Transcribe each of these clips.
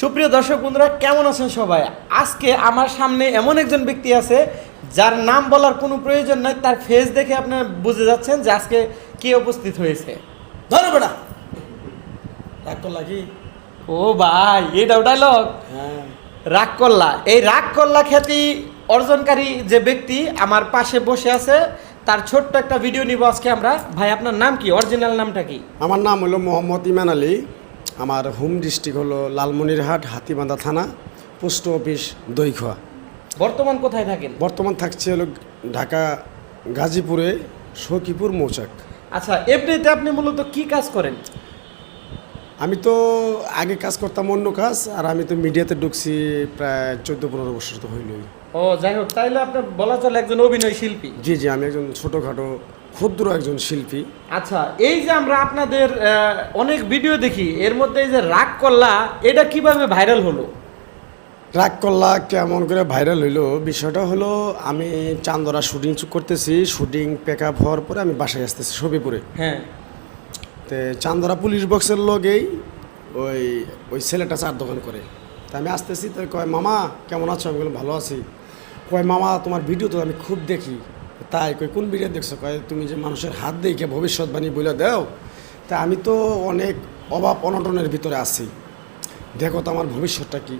সুপ্রিয় দর্শক বন্ধুরা, কেমন আছেন সবাই? আজকে আমার সামনে এমন একজন ব্যক্তি আছে যার নাম বলার কোনো প্রয়োজন নাই। তার ফেস দেখে আপনারা বুঝে যাচ্ছেন যে আজকে কে উপস্থিত হয়েছে। ধরো বেটা, রাগ করলা কি? ও ভাই, এটাও ডায়লগ। হ্যাঁ, রাগ করলা, এই রাগ করলা খ্যাতি অর্জনকারী যে ব্যক্তি আমার পাশে বসে আছে, তার ছোট্ট একটা ভিডিও নিব আজকে আমরা। ভাই, আপনার নাম কি? অরিজিনাল নামটা কি? আমার নাম হলো মোহাম্মদ ইমান আলী। আমার হোম ডিস্ট্রিক্ট হলো লালমনিরহাট, হাতিবান্ধা থানা, পোস্ট অফিস দইখোয়া। বর্তমান কোথায় থাকেন? বর্তমান থাকছে হলো ঢাকা গাজীপুরে সখীপুর মৌচাক। আচ্ছা, এমনিতে আপনি মূলত কি কাজ করেন? আমি তো আগে কাজ করতাম অন্য কাজ, আর আমি তো মিডিয়াতে ঢুকছি প্রায় 14-15 বছর তো হইলই। ও যাই হোক, তাইলে আপনার বলা চলে একজন অভিনয় শিল্পী। জি জি, আমি একজন ছোটোখাটো ক্ষুদ্র একজন শিল্পী। আচ্ছা, এই যে আমরা আপনাদের অনেক ভিডিও দেখি, এর মধ্যে এই যে রাগ করলা, এটা কিভাবে ভাইরাল হলো? রাগ করলা কেমন করে ভাইরাল হইলো, বিষয়টা হলো আমি চান্দরা শুটিং করতেছি। শুটিং প্যাক আপ হওয়ার পরে আমি বাসায় আসতেছি সবিপুরে। হ্যাঁ। তো চান্দরা পুলিশ বক্সের লগেই ওই ওই ছেলেটা চার দোকান করে। তা আমি আসতেছি, তো কয় মামা কেমন আছো? আমি বললাম ভালো আছি। কয় মামা তোমার ভিডিও তো আমি খুব দেখি। তাই কই কোন ভিডিও দেখছো? কয় তুমি যে মানুষের হাত দেখে ভবিষ্যৎবাণী বলে দাও। তা আমি তো অনেক অভাব অনটনের ভিতরে আছি, দেখো তো আমার ভবিষ্যৎটা কি।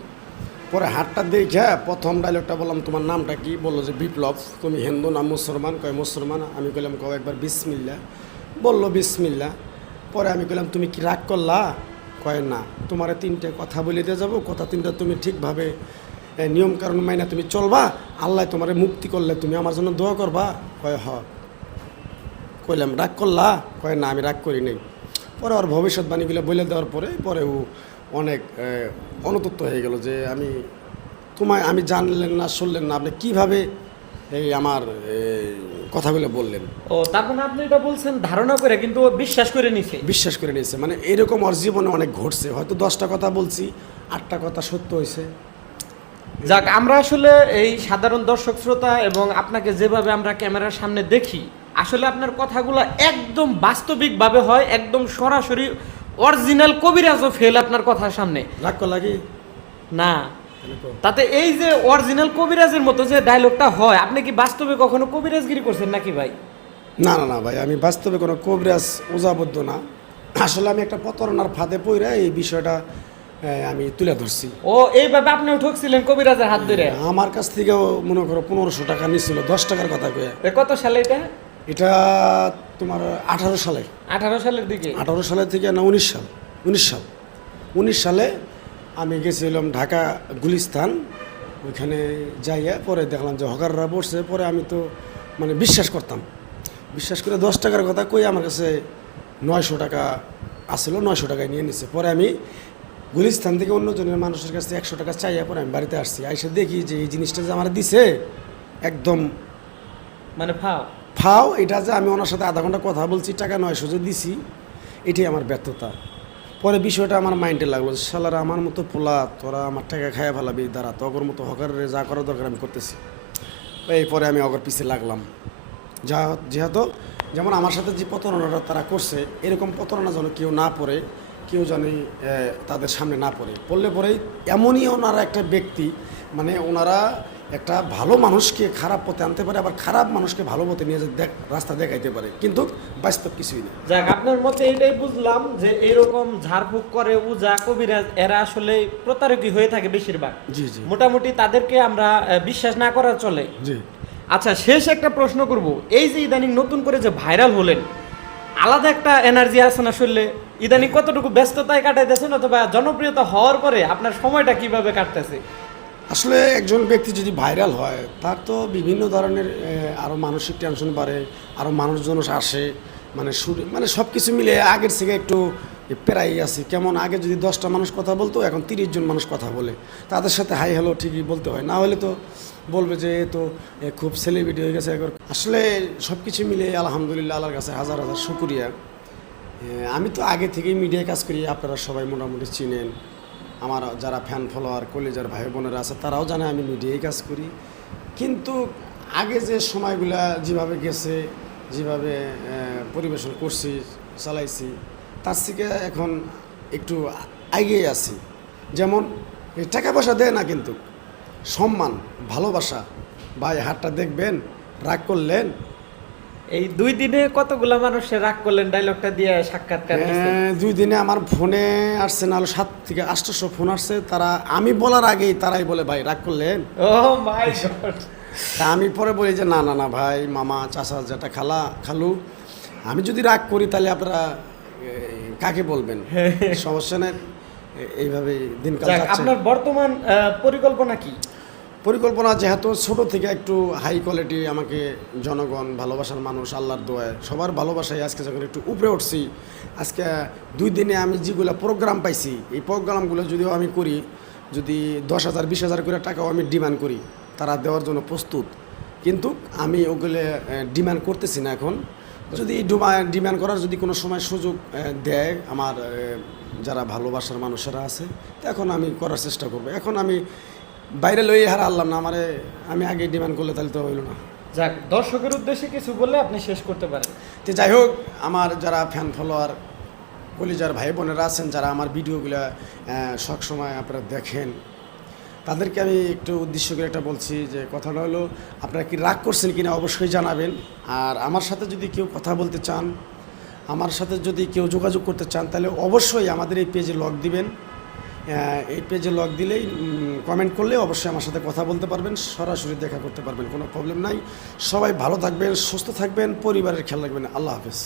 পরে হাতটা দেখে প্রথম ডায়লগটা বললাম তোমার নামটা কি? বললো যে বিপ্লব। তুমি হিন্দু না মুসলমান? কয় মুসলমান। আমি কইলাম কও একবার বিসমিল্লা। বললো বিসমিল্লা। পরে আমি কইলাম তুমি কি রাগ করলা? কয় না, তোমার 3টে কথা বলে দিয়ে যাবো, কথা 3টা তুমি ঠিকভাবে নিয়ম কারণ মাইনা তুমি চলবা, আল্লাহ তোমারে মুক্তি করলে তুমি আমার জন্য দোয়া করবা। কয় হ। কইলাম রাগ করলা? কয় না, আমি রাগ করি নাই। পরে ওর ভবিষ্যৎবাণীগুলো বলে দেওয়ার পরে ও অনেক অনুতপ্ত হয়ে গেল যে আমি জানলেন না, শুনলেন না, আপনি কীভাবে এই আমার কথাগুলো বললেন। ও, তার মানে আপনি এটা বলছেন ধারণা করে, কিন্তু ও বিশ্বাস করে নিছে। বিশ্বাস করে নিয়েছে, মানে এরকম ওর জীবনে অনেক ঘটছে। হয়তো 10টা কথা বলছি, 8টা কথা সত্য হয়েছে। যাক, আমরা আসলে এই সাধারণ দর্শক শ্রোতা এবং আপনাকে যেভাবে আমরা ক্যামেরার সামনে দেখি, আসলে আপনার কথাগুলো একদম বাস্তবিকভাবে হয়, একদম সরাসরি অরিজিনাল কবিরাজও ফেল আপনার কথার সামনে। রাগ করলা কি? না, তাতে এই যে অরিজিনাল কবিরাজের মতো যে ডায়লগটা হয়, আপনি কি বাস্তবে কখনো কবিরাজগিরি করছেন নাকি ভাই? না না না ভাই, আমি বাস্তবে কোনো কবিরাজ ওজাবদ্ধ না। আসলে আমি একটা প্রতারণার ফাঁদে পড়ে এই বিষয়টা আমি তুলে ধরছি। ও, এইভাবে আপনিও ঠকছিলেন কবিরাজের হাত ধরে? আমার কাছ থেকেও মনে করো 1500 টাকা নিছিল, 10 টাকার কথা কয়ে। কত সালে এটা? এটা তোমার 18 সালে। 18 সালের দিকে? 18 সালের থেকে না, 19 সালে আমি গেছিলাম ঢাকা গুলিস্তান। ওইখানে যাইয়া পরে দেখলাম যে হকাররা বসছে। পরে আমি তো মানে বিশ্বাস করতাম, বিশ্বাস করে 10 টাকার কথা কই আমার কাছে 900 টাকা আসলো, 900 টাকায় নিয়ে নিছে। পরে আমি গুলিস্তান থেকে অন্যজনের মানুষের কাছে 100 টাকা চাইয়া পরে আমি বাড়িতে আসছি। আইসে দেখি যে এই জিনিসটা যে আমার দিছে একদম মানে ফাও। এটা যে আমি ওনার সাথে আধা ঘন্টা কথা বলছি, টাকা 900 যে দিছি, এটাই আমার ব্যর্থতা। পরে বিষয়টা আমার মাইন্ডে লাগলো, শালারা আমার মতো পোলা, তোরা আমার টাকা খাইয়া ফেলাবি, দাঁড়া তগর মতো হকারে যা করার দরকার আমি করতেছি। এই পরে আমি অগর পিছিয়ে লাগলাম। যেহেতু যেমন আমার সাথে যে প্রতারণাটা তারা করছে, এরকম প্রতারণা যেন কেউ না পড়ে, কেউ জানি তাদের সামনে না পড়লেই এমনই ওনারা একটা ব্যক্তি, মানে ওনারা একটা ভালো মানুষকে খারাপ পথে আনতে পারে, আবার খারাপ মানুষকে ভালো পথে নিয়ে রাস্তা দেখাইতে পারে, কিন্তু বাস্তব কিছুই না। যাক, আপনার মতে এটাই বুঝলাম যে এরকম ঝাড়ফুঁক করে উজা কবিরাজ এরা আসলে প্রতারকই হয়ে থাকে বেশিরভাগ। জি জি, মোটামুটি তাদেরকে আমরা বিশ্বাস না করা চলে। জি। আচ্ছা, শেষ একটা প্রশ্ন করব। এই যে ইদানিং নতুন করে যে ভাইরাল হলেন, আলাদা একটা এনার্জি আছে না শরীরে? ইদানিং কতটুকু ব্যস্ততায় কাটাইতেছেন, অথবা জনপ্রিয়তা হওয়ার পরে আপনার সময়টা কিভাবে কাটতেছে? আসলে একজন ব্যক্তি যদি ভাইরাল হয়, তার তো বিভিন্ন ধরনের আরও মানসিক টেনশন বাড়ে, আরও মানুষজন আসে, মানে সব কিছু মিলে আগের থেকে একটু প্রায়ই আছি। কেমন আগে যদি 10টা মানুষ কথা বলতো, এখন 30 জন মানুষ কথা বলে। তাদের সাথে হাই হ্যালো ঠিকই বলতে হয়, না হলে তো বলবে যে খুব সেলিব্রিটি হয়ে গেছে। আসলে সব কিছু মিলে আলহামদুলিল্লাহ, আল্লাহর কাছে হাজার হাজার শুকরিয়া। আমি তো আগে থেকেই মিডিয়ায় কাজ করি, আপনারা সবাই মোটামুটি চিনেন। আমার যারা ফ্যান ফলোয়ার কলেজের ভাই বোনেরা আছে, তারাও জানে আমি মিডিয়ায় কাজ করি। কিন্তু আগে যে সময়গুলা যেভাবে গেছে, যেভাবে পরিবেশন করছি, চালাইছি, তার থেকে এখন একটু এগিয়ে আছি। যেমন এই টাকা পয়সা দেয় না, কিন্তু সম্মান, ভালোবাসা। ভাই হাতটা দেখবেন, রাগ করলেন, এই 2 দিনে কতগুলা মানুষের রাগ করলেন ডায়লগটা দিয়ে সাক্ষাৎকার দিছেন? 2 দিনে আমার ফোনে আসছে না হলো 7 থেকে 800 ফোন আসছে, তারা আমি বলার আগেই তারাই বলে ভাই রাগ করলেন। ও মাই গড। তা আমি পরে বলি যে না না না ভাই, মামা, চাচা, যেটা খালা, খালু, আমি যদি রাগ করি তাহলে আপনারা কাকে বলবেন? সমস্যা নেই, এইভাবে দিনকাল যাক, যাচ্ছে। আপনার বর্তমান পরিকল্পনা কি? পরিকল্পনা যেহেতু ছোট থেকে একটু হাই কোয়ালিটি, আমাকে জনগণ, ভালোবাসার মানুষ, আল্লাহর দোয়ায় সবার ভালোবাসায় আজকে যখন একটু উপরে উঠছি, আজকে 2 দিনে আমি যেগুলো প্রোগ্রাম পাইছি, এই প্রোগ্রামগুলো যদিও আমি করি, যদি 10,000 20,000 করে টাকাও আমি ডিমান্ড করি, তারা দেওয়ার জন্য প্রস্তুত, কিন্তু আমি ওগুলো ডিমান্ড করতেছি না এখন। যদি ডিমান্ড করার যদি কোনো সময় সুযোগ দেয় আমার যারা ভালোবাসার মানুষেরা আছে, তখন আমি করার চেষ্টা করবো। এখন আমি বাইরে লই হার আল্লাহ না আমারে, আমি আগে ডিমান্ড করলে তাহলে তো হইল না। যাক, দর্শকের উদ্দেশ্যে কিছু বললে আপনি শেষ করতে পারেন। তো যাই হোক, আমার যারা ফ্যান ফলোয়ার, কলিজার ভাই বোনেরা আছেন, যারা আমার ভিডিওগুলো সবসময় আপনারা দেখেন, তাদেরকে আমি একটু উদ্দেশ্য করে একটা বলছি যে কথাটা হলো, আপনারা কি রাগ করছেন কিনা অবশ্যই জানাবেন। আর আমার সাথে যদি কেউ কথা বলতে চান, আমার সাথে যদি কেউ যোগাযোগ করতে চান, তাহলে অবশ্যই আমাদের এই পেজে লগ দিবেন। এই পেজে লগ দিলেই কমেন্ট করলে অবশ্যই আমার সাথে কথা বলতে পারবেন, সরাসরি দেখা করতে পারবেন, কোনো প্রবলেম নাই। সবাই ভালো থাকবেন, সুস্থ থাকবেন, পরিবারের খেয়াল রাখবেন। আল্লাহ হাফেজ।